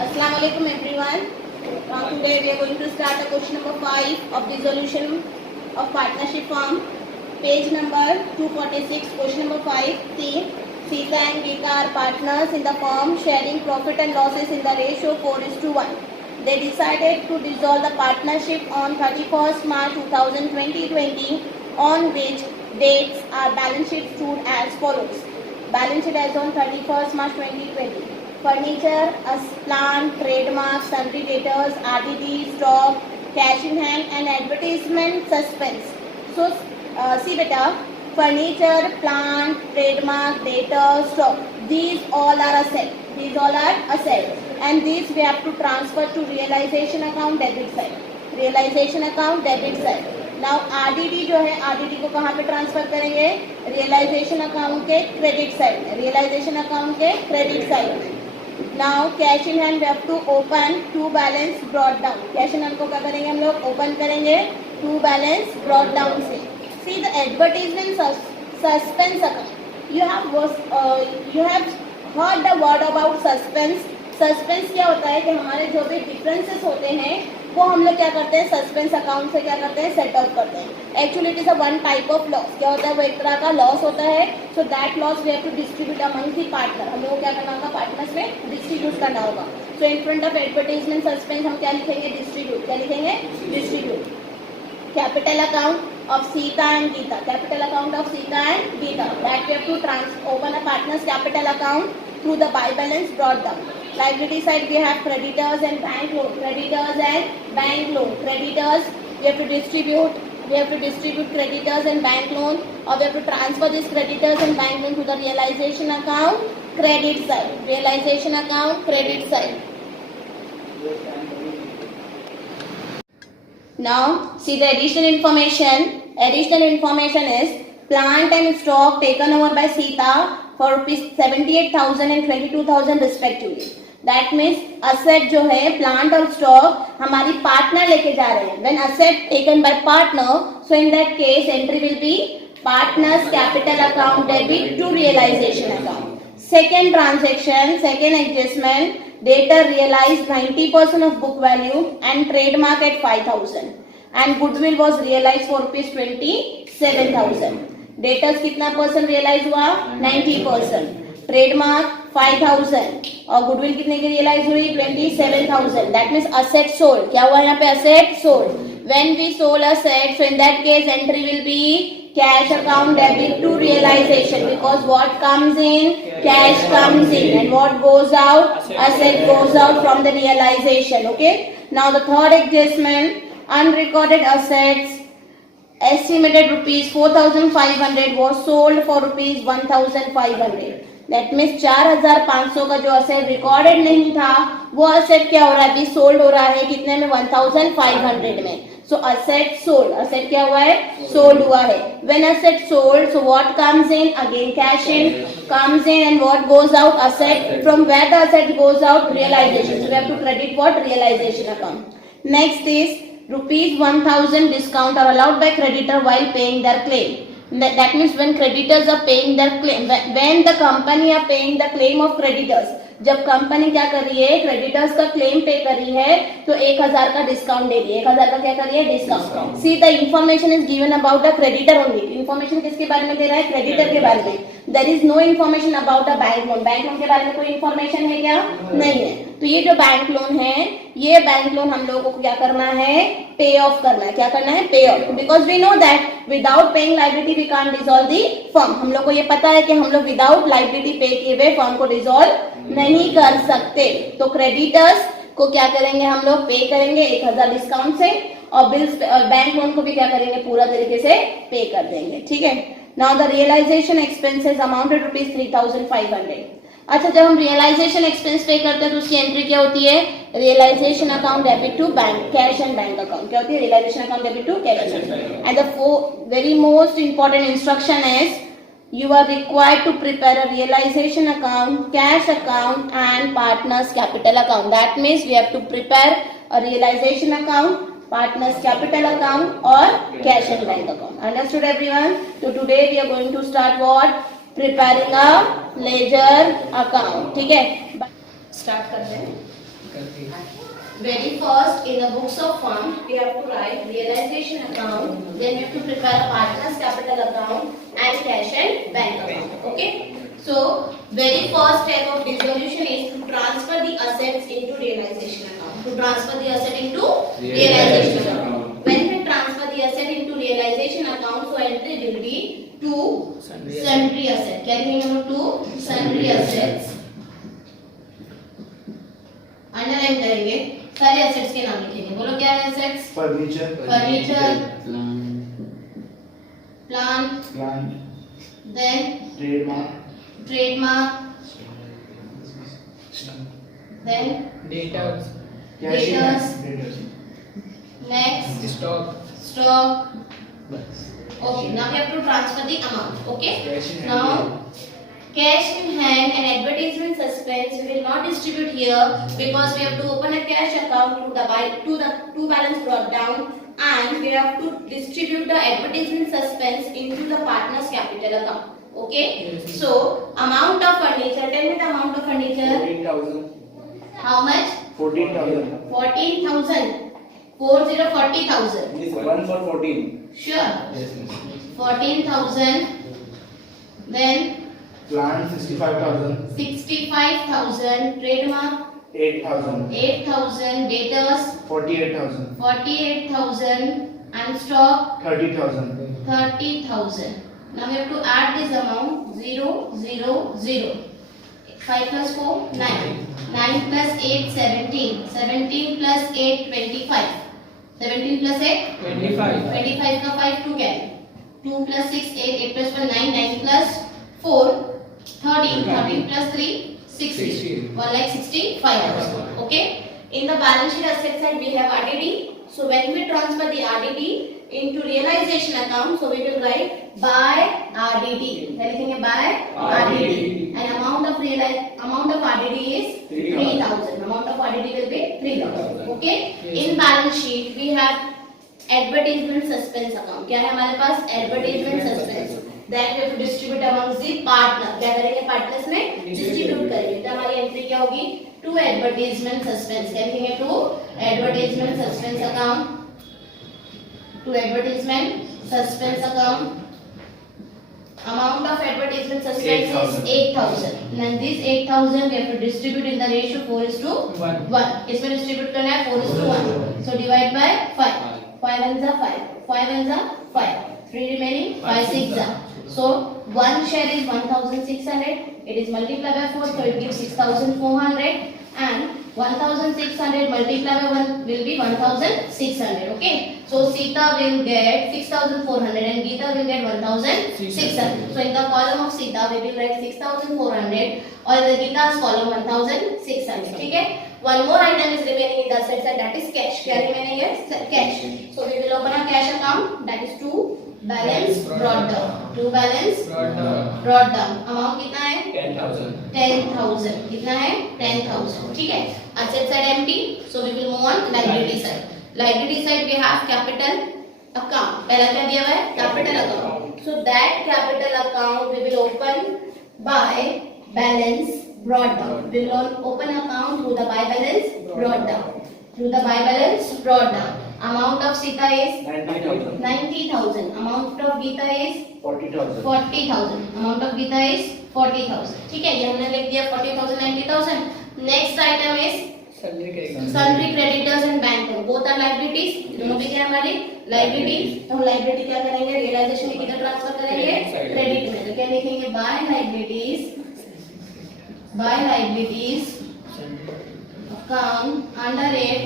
Assalamu alaikum everyone. Today we are going to start a question number 5 of dissolution of partnership form. Page number 246, question number 5. See, Sita and Geeta are partners in the firm sharing profit and losses in the ratio 4:1. They decided to dissolve the partnership on 31st March 2020, on which dates our balance sheet stood as follows. Balance sheet as on 31st March 2020. Furniture, plant, trademark, sundry debtors, RDD, stock, cash in hand and advertisement suspense. So, see beta, furniture, plant, trademark, debtors, stock, these all are assets. These all are assets. And these we have to transfer to realization account debit side. Realization account debit side. Now RDD जो है RDD को कहाँ पे transfer करेंगे? Realization account के credit side में. Realization account के credit side में. Now cash in hand we have to open to balance brought down. Cash in hand को क्या करेंगे हम लोग? ओपन करेंगे टू बैलेंस ब्रॉट डाउन से. See the advertisement suspense account. You have heard the word about suspense. Suspense क्या होता है कि हमारे जो भी डिफरेंसेस होते हैं वो हम लोग क्या करते हैं? सस्पेंस अकाउंट से क्या करते हैं? सेट आउट करते हैं. Actually it is a one type of loss. क्या होता है? वो एक तरह का लॉस होता है. So that loss we have to distribute among the partner. हम लोग को क्या करना होगा? पार्टनर्स में डिस्ट्रीब्यूट करना होगा. So in front of advertisement suspense हम क्या लिखेंगे? डिस्ट्रीब्यूट. क्या लिखेंगे? Distribute. Capital account of Sita and Gita. Capital account of Sita and Gita. That we have to open a partners capital account through the buy balance brought down. Liability side we have creditors and bank loan. Creditors and bank loan. Creditors we have to distribute. We have to distribute creditors and bank loan, or we have to transfer these creditors and bank loan to the realization account credit side. Realization account credit side. Now see the additional information. Additional information is plant and stock taken over by Sita for rupees 78,000 and 22,000 respectively. That means asset जो है plant और stock हमारी partner लेके जा रहे हैं. When asset taken by partner, so in that case entry will be partner's capital account debit to realization account. Second transaction, second adjustment, debtor realized 90% of book value and trademark at 5,000 and goodwill was realized for rupees 27,000. Debtors कितना percent realise हुआ? 90%. Trademark 5,000 और goodwill कितने की realize हुई? 27,000. That means asset sold. क्या हुआ यहाँ पे? Asset sold. When we sold asset, so in that case entry will be cash account debit to realization, because what comes in? Cash comes in and what goes out? Asset goes out from the realization. Okay. Now the third adjustment, unrecorded assets estimated rupees 4,500 was sold for rupees 1,500. That means 4,500 का जो asset recorded नहीं था वो asset क्या हो रहा है? अभी सोल्ड हो रहा है कितने में? 1,500 में. सो असेट सोल्ड. असेट क्या हुआ है? सोल्ड हुआ है. When asset sold, so what comes in? Again cash in comes in and what goes out? Asset. From where the asset goes out? Realization. So we have to credit what? Realization account. Next is rupees 1,000 discount are allowed by creditor while paying their claim. That means when creditors are paying their claim, when the company are paying the claim of creditors, जब company क्या कर रही है? Creditors का claim पे कर रही है तो 1,000 का डिस्काउंट दे रही है. 1,000 का क्या कर रही है? Discount. See the information is given about the creditor only. Information किसके बारे में दे रहा है? क्रेडिटर के बारे में. There is no information about the bank loan. Bank loan के बारे में कोई इंफॉर्मेशन है क्या? नहीं है. तो ये जो बैंक लोन है, ये बैंक लोन हम लोगों को क्या करना है? पे ऑफ करना है. क्या करना है? Pay off. Because we know that without paying liability we can't dissolve the firm. हम लोग को ये पता है कि हम लोग विदाउट लायबिलिटी पे किए हुए फर्म को डिसॉल्व नहीं कर सकते. तो क्रेडिटर्स को क्या करेंगे? हम लोग पे करेंगे 1,000 डिस्काउंट से, और बिल्स बैंक लोन को भी क्या करेंगे? पूरा तरीके से पे कर देंगे. ठीक है. Now the realization expenses amounted rupees 3,500. अच्छा, जब हम रियलाइजेशन एक्सपेंस पे करते हैं तो उसकी एंट्री क्या होती है? Realization account debit to bank, cash and bank account. क्या होती है? Realization account debit to cash and bank. And the very most important instruction is you are required to prepare a realization account, cash account and partners capital account. That means we have to prepare a realization account, partners capital account or cash and bank account. Understood everyone? So today we are going to start what? Preparing a ledger account. ठीक है, start करते हैं. Very first, in the books of fund, we have to write realization account, then we have to prepare a partner's capital account and cash and bank account. Okay? So, very first step of dissolution is to transfer the assets into realization account. To transfer the asset into realization account. When we transfer the asset into realization account, so entry will be to sundry asset. Can you remember to sundry assets? Underline करेंगे, सारे assets के नाम लिखेंगे. बोलो क्या है assets? Furniture, plant, then trademark, then debtors, next stock. Okay, now we have to transfer the amount. Okay, now cash in hand and advertisement suspense we will not distribute here because we have to open a cash account to the balance brought down, and we have to distribute the advertisement suspense into the partner's capital account. Okay, yes. So amount of furniture, tell me the amount of furniture. 14,000. How much? 14,000. 14,000. 40,000. This one for 14. Sure. Yes. 14,000. Then Plant 65,000. 65,000. Trademark 8,000. 8,000. Debtors 48,000. 48,000. And stock 30,000. 30,000. Now we have to add this amount. 0, 0, 0. 5 plus 4, 9. 9 plus 8, 17. 17 plus 8, 25. 17 plus 8, 25. 25 का 5 2 क्या है? 2 plus 6, 8. 8 plus 1, 9. 9 plus 4, 13. 13 plus 3, 60. 1,65,000. Okay. In the balance sheet asset side we have RDD. So when we transfer the RDD into realization account, so we will write by RDD. Anything by RDD. And amount of RDD is 3,000. Amount of RDD will be 3,000. Okay. Yes. In balance sheet we have advertisement suspense account. क्या है हमारे पास? Advertisement suspense. Then we have to distribute among the partner. क्या करेंगे? Partners में distribute करेंगे. तो हमारी entry क्या होगी? To advertisement suspense. क्या लिखेंगे? To advertisement suspense account. To advertisement suspense account. Amount of advertisement suspense is 8,000. And this 8,000 we have to distribute in the ratio 4:1. इसमें distribute करना है 4:1. So divide by 5. 5 ones are 5. 5 ones are 5. 3 remaining. 5 6 are. So one share is 1,600. It is multiplied by 4, so it gives 6,400. And 1,600 multiplied by 1 will be 1,600. Okay. So Sita will get 6,400 and Geeta will get 1,600. So in the column of Sita we will write 6,400, or in the Geeta's column 1,600. ठीक है. One more item is remaining in the asset side, that is cash. क्या remaining है? Cash. So we will open a cash account, that is to balance brought down. To balance brought down. Amount कितना है? 10,000. 10,000. कितना है? 10,000. ठीक है. Asset side empty. So we will move on liability side. Liability side we have capital account. पहला क्या दिया हुआ है? Capital account. So that capital account we will open by balance brought down. We will open account through the by balance brought down. Through the by balance brought down. Amount of Sita is 90,000. 90,000. Amount of Geeta is 40,000. 40,000. Amount of Geeta is 40,000. ठीक है, ये हमने लिख दिया 40,000, 90,000. Next item is sundry creditors and bank loan. Both are liabilities. दोनों भी क्या हमारी liabilities. तो हम liability क्या करेंगे? Realization में किधर ट्रांसफर करेंगे? Credit में. तो क्या लिखेंगे? By liabilities account under it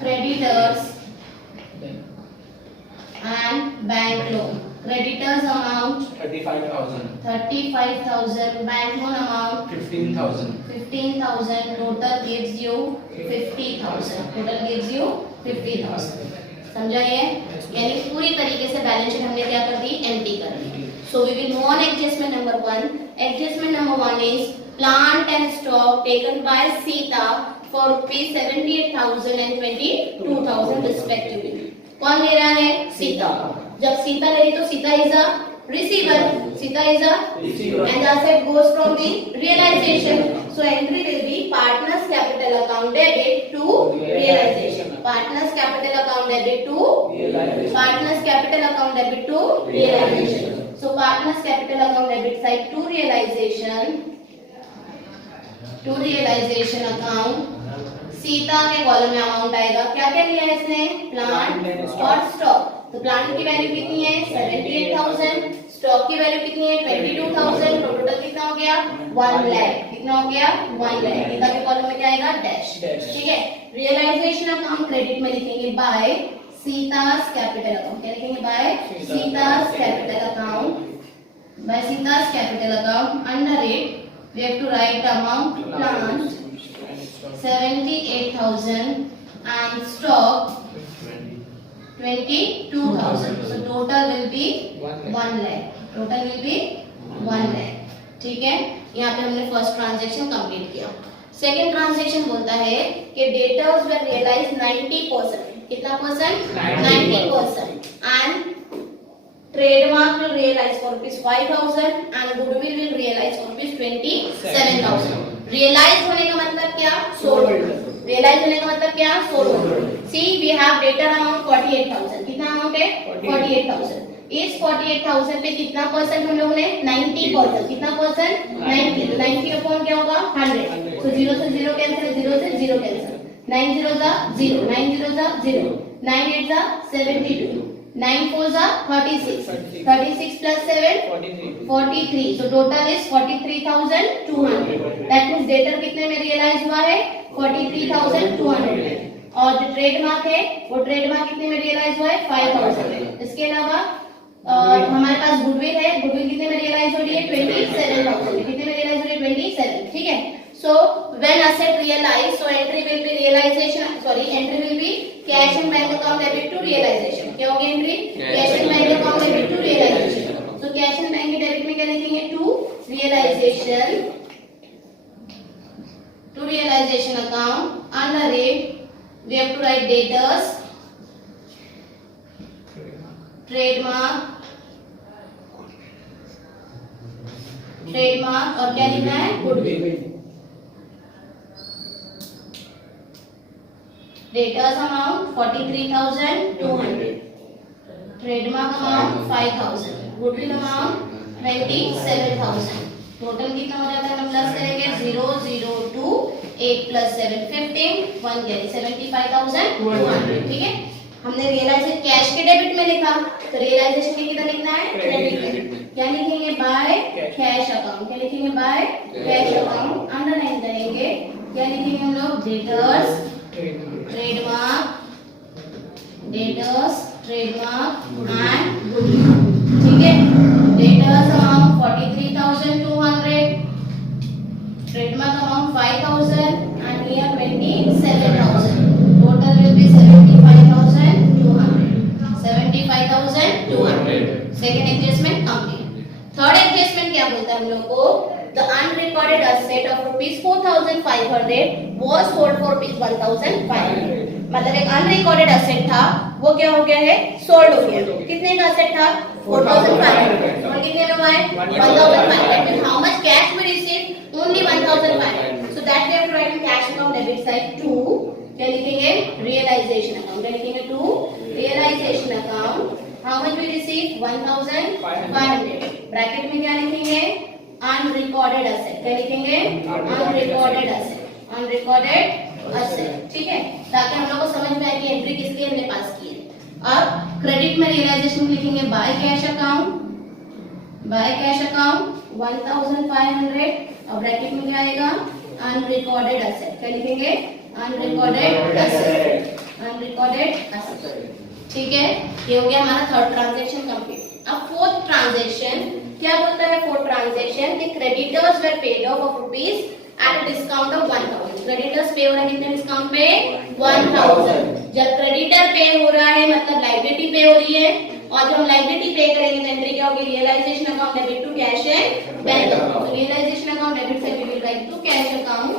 creditors and bank loan. Creditors amount 35,000. 35,000. Bank loan amount 15,000. 15,000. Total gives you 50,000. Total gives you 50,000. समझा ये? यानी पूरी तरीके से बैलेंस शीट हमने क्या कर दी? एम्प्टी कर दी. So we will move on adjustment number 1. Adjustment number 1 is plant and stock taken by Sita for rupees 78,000 and 22,000 respectively. कौन ले रहा है? सीता. जब सीता ले रही तो Sita is a receiver. Sita is a receiver. And the asset goes from the realization. So entry will be partners capital account debit realization. Partners capital account debit to partners capital account debit to realization. So partners capital account debit side to realization account. Sita के column में amount आएगा, क्या क्या लिया है इसने, plant और stock. तो प्लांट की वैल्यू कितनी है 78,000, स्टॉक की वैल्यू कितनी है 22,000, तो टोटल कितना हो गया 1 लाख। कितना हो गया 1 लाख। सीता के कॉलम में क्या आएगा डैश, ठीक है। रियलाइजेशन अकाउंट क्रेडिट में लिखेंगे बाय सीतास कैपिटल अकाउंट, क्या लिखेंगे by Sita's capital account. Under it we have to write amount plant 78,000 and stock 22,000. So total will be 1 lakh. Total will be 1 lakh. ठीक है, यहाँ पे हमने फर्स्ट ट्रांजैक्शन कंप्लीट किया। सेकेंड ट्रांजैक्शन बोलता है कि डेटर्स वर रियलाइज 90%। कितना percent 90%। And trademark will realize for rupees 5,000 and goodwill will realize for rupees 27,000. realize होने का मतलब क्या, sold। realize होने का मतलब क्या, sold। see we have debtor amount 48,000। कितना अमाउंट है 48,000। इस 48,000 पे कितना परसेंट हम लोगों ने 90%। कितना परसेंट 90 अपॉन क्या होगा 100। so 0 से 0 कैंसिल, 0 से 0 कैंसिल, 9 0 जा 0, 9 0 जा 0, 9 8 जा 72, 9 4 जा 36, 36 plus 7 43। so total is 43,200। that means debtor कितने में रियलाइज हुआ है 43,200 में। और जो ट्रेडमार्क है वो ट्रेडमार्क कितने में रियलाइज हुआ है 5,000 में। इसके अलावा हमारे पास गुडविल है, गुडविल कितने में रियलाइज हो रही है 27,000। कितने में रियलाइज हो रही है 27, ठीक है। so when asset realized, so entry will be realization, entry will be cash and bank account debit to realization। क्या होगी एंट्री cash and bank account debit to realization. so cash and bank के debit में क्या लिखेंगे to realization account। under it we have to write debtors, trademark और क्या लिखना है goodwill. debtors amount 43,200, trademark amount 5,000, goodwill amount 27,000। Total कितना हो जाता है, हम प्लस करेंगे 0 0 2 8 plus 7 15 1 कैरी 75,200। ठीक है, हमने रियलाइजेशन कैश के डेबिट में लिखा, तो रियलाइजेशन के कितना लिखना है क्रेडिट में। क्या लिखेंगे बाय कैश अकाउंट। क्या लिखेंगे बाय कैश अकाउंट। अंडरलाइन करेंगे, क्या लिखेंगे हम लोग डेटर्स ट्रेडमार्क एंड गुडविल। ठीक है, debtors amount 43,200, trademark amount 5,000 and here 27,000। total will be 75,200। Second adjustment complete. Third adjustment क्या बोलता है हम लोग को, the unrecorded asset of rupees 4,500 was sold for rupees 1,500। मतलब एक अनरिकॉर्डेड एसेट था, वो क्या हो गया है सोल्ड हो गया। कितने का एसेट था 4,500 और कितने में हुआ है 1,500। How much cash we receive only 1,500। So that we have to write in cash account debit side to, क्या लिखेंगे रियलाइजेशन अकाउंट। क्या लिखेंगे to realization account. How much we receive 1,500। Bracket में क्या लिखेंगे अनरिकॉर्डेड एसेट। क्या लिखेंगे अनरिकॉर्डेड एसेट। ठीक है, ताकि हम लोग को समझ में आए कि एंट्री किसकी हमने पास की है। अब क्रेडिट में रियलाइजेशन में लिखेंगे बाय कैश अकाउंट 1,500 और ब्रैकेट में क्या आएगा अनरिकॉर्डेड एसेट। क्या लिखेंगे अनरिकॉर्डेड एसेट। ठीक है, ये हो गया हमारा थर्ड ट्रांजैक्शन कंप्लीट। अब फोर्थ ट्रांजैक्शन क्या बोलता है, फोर्थ ट्रांजैक्शन कि creditors were paid of rupees at a discount of 1,000। Creditors पे हो रहा है कितने डिस्काउंट पे 1,000। जब क्रेडिटर पे हो रहा है मतलब लायबिलिटी पे हो रही है, और जब हम लायबिलिटी पे करेंगे तो एंट्री क्या होगी realization account debit to cash and bank account. Realization account debit side we will write to cash account.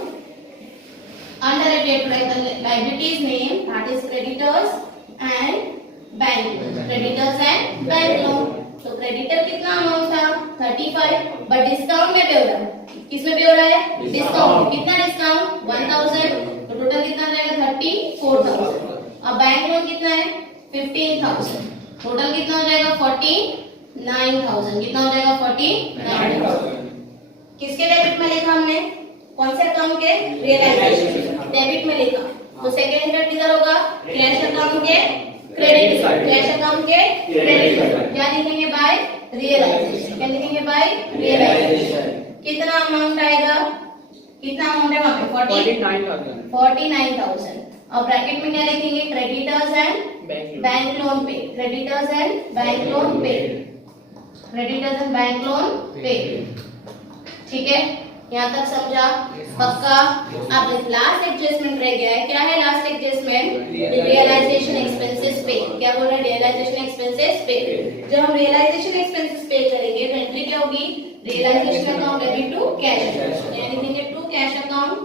Under it we have to write the liabilities name that is creditors and bank, creditors and bank loan. तो creditor कितना amount था 35, but discount में पे हो रहा है, किस में पे हो रहा है डिस्काउंट। कितना डिस्काउंट 1,000, तो टोटल कितना जाएगा 34। 4,000। अब बैंक लोन कितना है 15,000, टोटल कितना हो जाएगा 49,000। कितना हो जाएगा 49,000। किसके डेबिट में लिखा हमने, कौन से अकाउंट के, रियलाइजेशन डेबिट में लिखा। तो सेकंड एंटर किधर होगा, कैश अकाउंट के क्रेडिट साइड, कैश अकाउंट के क्रेडिट साइड। क्या लिखेंगे, बाय रियलाइजेशन। क्या लिखेंगे, बाय रियलाइजेशन। कितना अमाउंट आएगा, कितना अमाउंट है वहां पे 49,000। और ब्रैकेट में क्या लिखेंगे, क्रेडिटर्स एंड बैंक लोन पे, क्रेडिटर्स एंड बैंक लोन पे, क्रेडिटर्स एंड बैंक लोन पे। ठीक है, यहाँ तक समझा, पक्का। अब लास्ट एडजस्टमेंट रह गया है, क्या है लास्ट एडजस्टमेंट, रियलाइजेशन एक्सपेंसेस पे। क्या बोल रहा है, रियलाइजेशन एक्सपेंसेस पे। जब हम रियलाइजेशन एक्सपेंसेस पे करेंगे तो एंट्री क्या होगी, realization account debit to cash account, यानी लिखेंगे to cash account,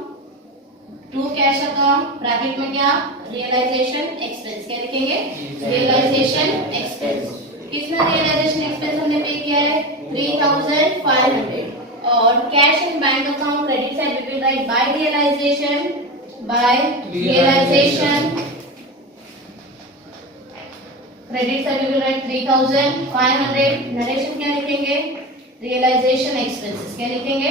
to cash account, bracket में क्या, रियलाइजेशन एक्सपेंस। क्या लिखेंगे, रियलाइजेशन एक्सपेंस। कितना रियलाइजेशन एक्सपेंस हमने पे किया है 3,500। और cash in bank account credit side we will write by realization, by realization, credit side we will write 3,500। Narration क्या लिखेंगे, रियलाइजेशन एक्सपेंसेस। क्या लिखेंगे,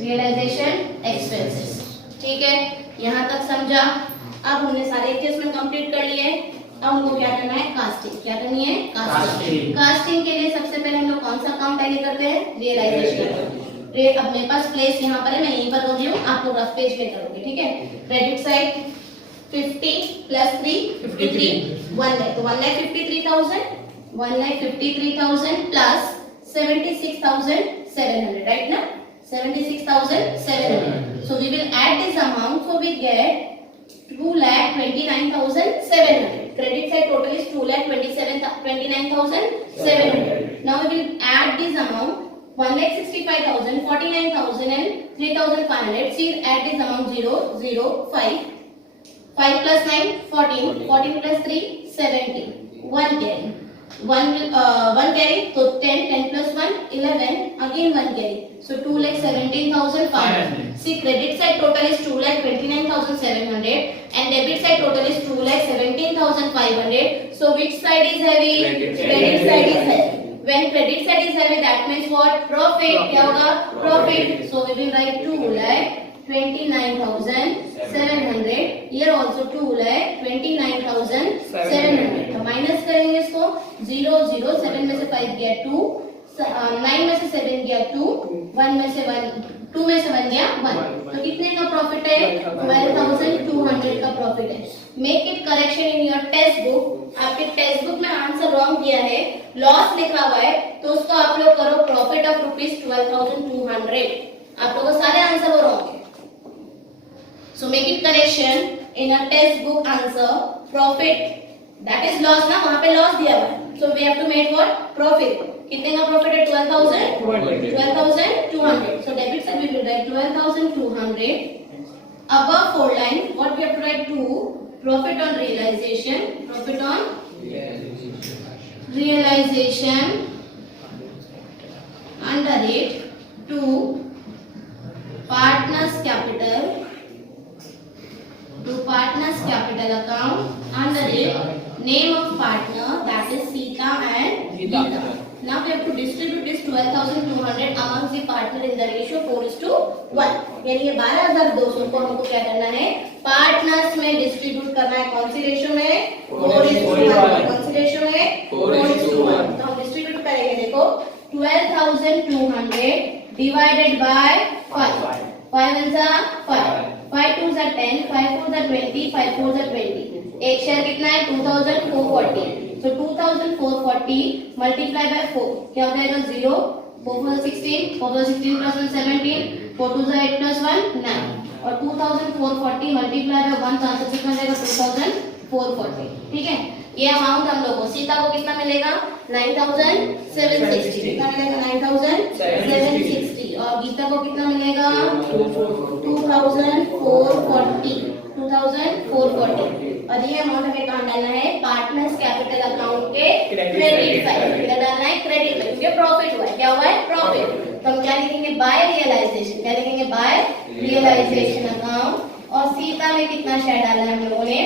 रियलाइजेशन एक्सपेंसेस। ठीक है, यहाँ तक समझा। अब हमने सारे एडजस्टमेंट कंप्लीट कर लिए। अब हमको क्या करना है, कास्टिंग। क्या करनी है, कास्टिंग। कास्टिंग के लिए सबसे पहले हम लोग कौन सा अकाउंट टैली करते हैं, रियलाइजेशन। रेट अब मेरे पास प्लेस यहाँ पर है, मैं यहीं पर कर रही हूँ, आप लोग रफ पेज में करोगे। ठीक है, क्रेडिट साइड 50 प्लस 3 53 1 लाख, तो 1,53,000, 1,53,000 प्लस 76,700, राइट ना, 76,700. So we will add this amount. So we get 2,29,700. Credit side total is 2,29,700. Now we will add this amount 1,65,000, 49,000 and 3,500. See, add this amount 0, 0, 5. 5 plus 9, 14. 14 plus 3, 17. 1 carry. 1 carry, so 10, 10 plus 1, 11, again 1 carry. So 2,17,500. See, credit side total is 2,29,700 and debit side total is 2,17,500. So which side is heavy? Credit side is heavy. When credit side is heavy, that means what? Profit. क्या होगा? Profit. So we will write 2,29,700. Here also 2,29,700. तो minus करेंगे इसको, 0, 0, 7 में से 5 गया 2, 9 में से 7 गया 2, 1 में से 1, 2 में से 1 गया 1। तो कितने का प्रॉफिट है? 12,200 का प्रॉफिट है। Make it correction in your text book. आपके टेक्स्ट बुक में आंसर रॉन्ग दिया है, लॉस लिखा हुआ है, तो उसको आप लोग करो प्रॉफिट ऑफ ₹12,200। आप लोगों को सारे आंसर वो रॉन्ग है। So make it correction in a textbook answer. Profit, that is loss ना, वहाँ पे loss दिया हुआ है. So we have to make what? Profit. कितने का profit है? 12,200. So debit side we will write 12,200. Above 4 line, what we have to write? 2. Profit on realization. Profit on realization. Under it 2. Partners capital. To partners capital account. Under it name of partner, that is Sita and Geeta. Now we have to distribute this 12,200 amongst the partner in the ratio 4:1. यानी ये 12,200 को हमको क्या करना है? Partners में distribute करना है। कौन सी रेशियो में? 4:1। कौन सी रेशियो में? 4:1। तो हम डिस्ट्रीब्यूट करेंगे, देखो 12,200 डिवाइडेड बाय 5. 5 1 5, 5 2 10, 5 4 20, 5 4 20. एक शेयर कितना है? 2,440. So 2,440 multiply by 4 क्या हो जाएगा? 0, 4 4 16, 4 4 16 plus 1 17, 4 2 8 plus 1 9. और 2,440 multiply by 1 तो आंसर कितना जाएगा? 2,440. ठीक है, ये अमाउंट हम लोगों को, सीता को कितना मिलेगा? 9,760. कितना मिलेगा? 9,760. और गीता को कितना मिलेगा? 2,440. 2,440. और ये अमाउंट हमें कहाँ डालना है? पार्टनर्स कैपिटल अकाउंट के क्रेडिट साइड। किधर डालना है? क्रेडिट में, क्योंकि प्रॉफिट हुआ है। क्या हुआ है? प्रॉफिट। तो हम क्या लिखेंगे? By realization. क्या लिखेंगे? By realization account. और सीता में कितना शेयर डाला है हम लोगों ने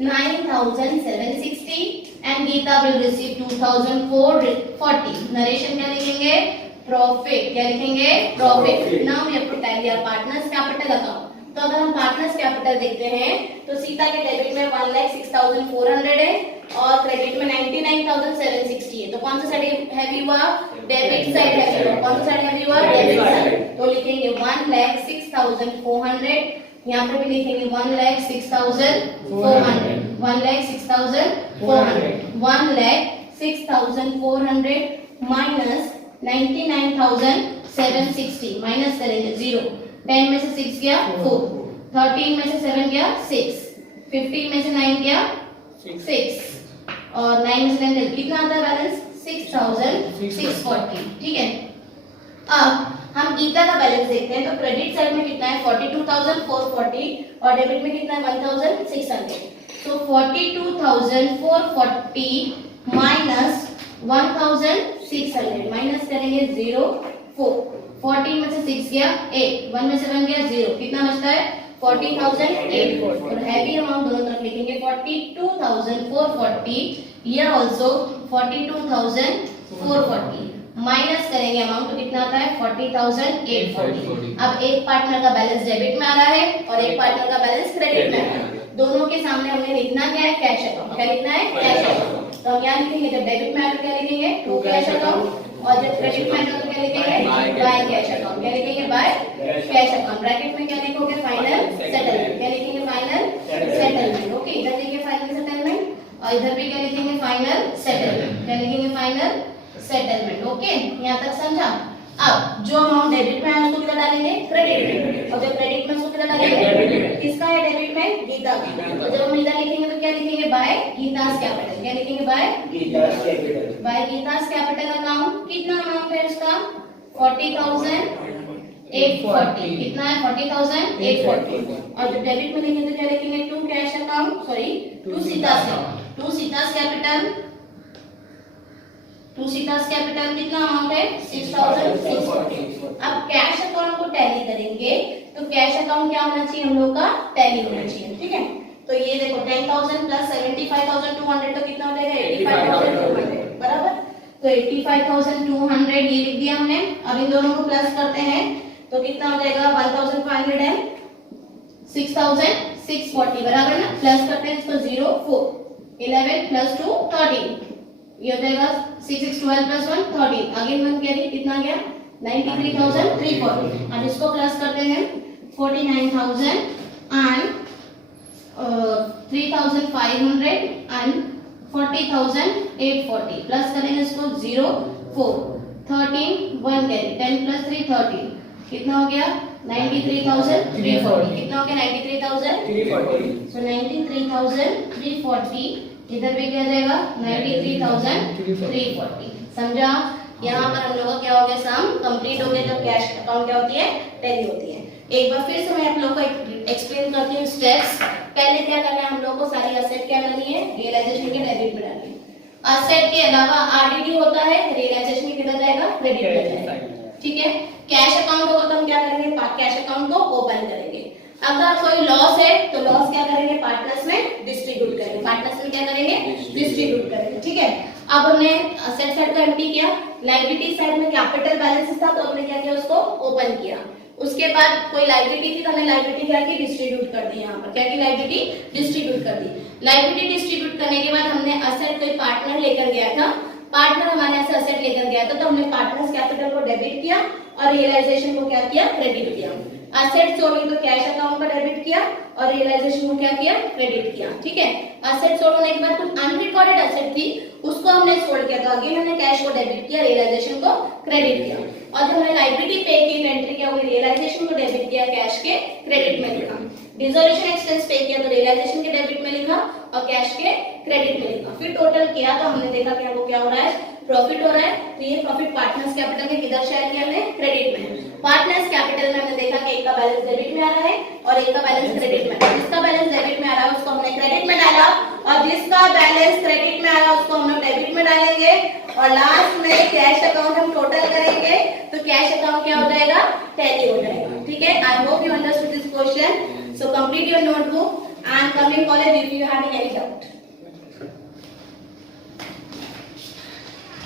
9760 and Gita will receive 2440। Narration क्या लिखेंगे? प्रॉफिट। क्या लिखेंगे? Profit. Now we have to tally our partners capital account. तो अगर हम पार्टनर्स कैपिटल देखते हैं तो सीता के डेबिट में 1,06,400 है और क्रेडिट में 99,760 है। तो कौन सा साइड हैवी हुआ? डेबिट साइड हैवी हुआ। कौन सा साइड हैवी हुआ? Debit side. तो लिखेंगे 1,06,400। यहाँ पे भी लिखेंगे 1,06,400। 1,06,400। 1,06,400 माइनस 99,760 माइनस करेंगे 0। 10 में से 6 गया 4, 13 में से 7 गया 6, 15 में से 9 गया 6 और 9 में से 10 कितना आता है बैलेंस? 6,640। ठीक है, अब हम गीता का बैलेंस देखते हैं। तो क्रेडिट साइड में कितना है? 42,440 और डेबिट में कितना है? 1,600। तो 42,440 माइनस 1,600 माइनस करेंगे 0 4, 14 में से 6 गया 8, 1 में से 1 गया 0, कितना बचता है? 40,840। और हैवी अमाउंट दोनों तरफ लिखेंगे 42,440। हियर आल्सो 42,440 माइनस करेंगे अमाउंट तो कितना आता है? 40,840। अब एक पार्टनर का बैलेंस डेबिट में आ रहा है और एक पार्टनर का बैलेंस क्रेडिट में आ रहा है। दोनों के सामने हमने लिखना क्या है? Cash account. क्या लिखना है? Cash account. तो हम यहाँ लिखेंगे जब डेबिट में आए तो क्या लिखेंगे? टू कैश अकाउंट और जब क्रेडिट में आए तो क्या लिखेंगे? By cash account. क्या लिखेंगे? By cash account. ब्रैकेट में क्या लिखोगे? Final settlement. क्या लिखेंगे? Final settlement. ओके, इधर लिखिए फाइनल सेटलमेंट और इधर भी क्या लिखेंगे? Final settlement. क्या लिखेंगे? Final settlement. ओके, यहाँ तक समझा? अब जो अमाउंट डेबिट में है उसको कितना डालेंगे? क्रेडिट में। और जो क्रेडिट में उसको कितना डालेंगे? किसका है डेबिट में? गीता का। तो जब हम इधर लिखेंगे तो क्या लिखेंगे? By Gita's capital. क्या लिखेंगे? By Gita's capital. By Gita's capital account. कितना अमाउंट है उसका? 40,840। कितना है? 40,840। और जब डेबिट में लिखेंगे तो क्या लिखेंगे? To cash account, sorry to Sita's account. To Sita's capital. To Sita's capital कितना अमाउंट है? 6,640। अब कैश अकाउंट को टैली करेंगे तो कैश अकाउंट क्या होना चाहिए? हम लोग का टैली होना चाहिए। ठीक है, तो ये देखो 10,000 प्लस 75,200 तो कितना हो जाएगा? 85,200 बराबर। तो 85,200 ये लिख दिया हमने। अब इन दोनों को प्लस करते हैं तो कितना हो जाएगा? 1,500 एंड 6,640 बराबर ना। प्लस करते हैं इसको 0 4, 11 प्लस 2 13, ये हो जाएगा 6 6 12 प्लस 1 13। आगे 1 कैरी कितना गया? 93,340। अब इसको प्लस करते हैं 49,000 एंड 3,500 एंड 40,840 प्लस करेंगे इसको 0 4 13 1 कैरी 10 प्लस 3 13 कितना हो गया? 93,340। कितना हो गया? 93,340। सो 93,340 इधर भी क्या जाएगा? 93,340। समझा? यहाँ पर हम लोगों का क्या हो गया? सम कंप्लीट हो गया। जब कैश अकाउंट क्या होती है? टैली होती है। एक बार फिर से मैं आप लोगों को एक्सप्लेन करती हूँ स्टेप्स। पहले क्या करना है? हम लोगों को सारी असेट क्या करनी है? रियलाइजेशन के डेबिट में डालनी है। असेट के अलावा आरडीडी होता है, रियलाइजेशन किधर जाएगा? क्रेडिट में जाएगा। ठीक है, कैश अकाउंट को तो हम क्या करेंगे? कैश अकाउंट को ओपन करेंगे। अगर कोई लॉस है तो लॉस क्या करेंगे? पार्टनर्स में डिस्ट्रीब्यूट करेंगे। पार्टनर्स में क्या करेंगे? डिस्ट्रीब्यूट करेंगे। ठीक है, अब हमने असेट साइड को एम्प्टी किया, लायबिलिटी साइड में कैपिटल बैलेंस था तो हमने क्या किया? उसको ओपन किया। उसके बाद कोई लायबिलिटी थी तो हमने लायबिलिटी क्या की? डिस्ट्रीब्यूट कर दी। यहाँ पर क्या की? लायबिलिटी डिस्ट्रीब्यूट कर दी। लायबिलिटी डिस्ट्रीब्यूट करने के बाद हमने असेट कोई पार्टनर लेकर गया था, पार्टनर हमारे यहाँ से असेट लेकर गया था तो हमने पार्टनर्स कैपिटल को डेबिट किया और रियलाइजेशन को क्या किया? क्रेडिट किया। असेट छोड़ी तो कैश अकाउंट का डेबिट किया और रियलाइजेशन को क्या किया? क्रेडिट किया। ठीक है, असेट छोड़ने के बाद कुछ अनरिकॉर्डेड असेट थी उसको हमने छोड़ किया तो अगेन हमने कैश को डेबिट किया, रियलाइजेशन को क्रेडिट किया। और जब हमने लायबिलिटी पे की एंट्री किया वो रियलाइजेशन को डेबिट किया, कैश के क्रेडिट में लिखा। डिसोल्यूशन एक्सपेंस पे किया तो रियलाइजेशन के डेबिट में लिखा और कैश के क्रेडिट में लिखा। फिर टोटल किया तो हमने देखा कि हमको क्या हो रहा है? प्रॉफिट हो रहा है। तो ये प्रॉफिट पार्टनर्स कैपिटल में किधर शेयर किया हमने? क्रेडिट में। पार्टनर्स कैपिटल में हमने देखा कि एक का बैलेंस डेबिट में आ रहा है और एक का बैलेंस क्रेडिट में। जिसका बैलेंस डेबिट में आ रहा है उसको हमने क्रेडिट में डाला और जिसका बैलेंस क्रेडिट में आया उसको हम लोग डेबिट में डालेंगे और लास्ट में कैश अकाउंट हम टोटल करेंगे तो कैश अकाउंट क्या हो जाएगा, टैली हो जाएगा. ठीक है, I hope you understood this question. So complete your notebook and come in college if you have any doubt.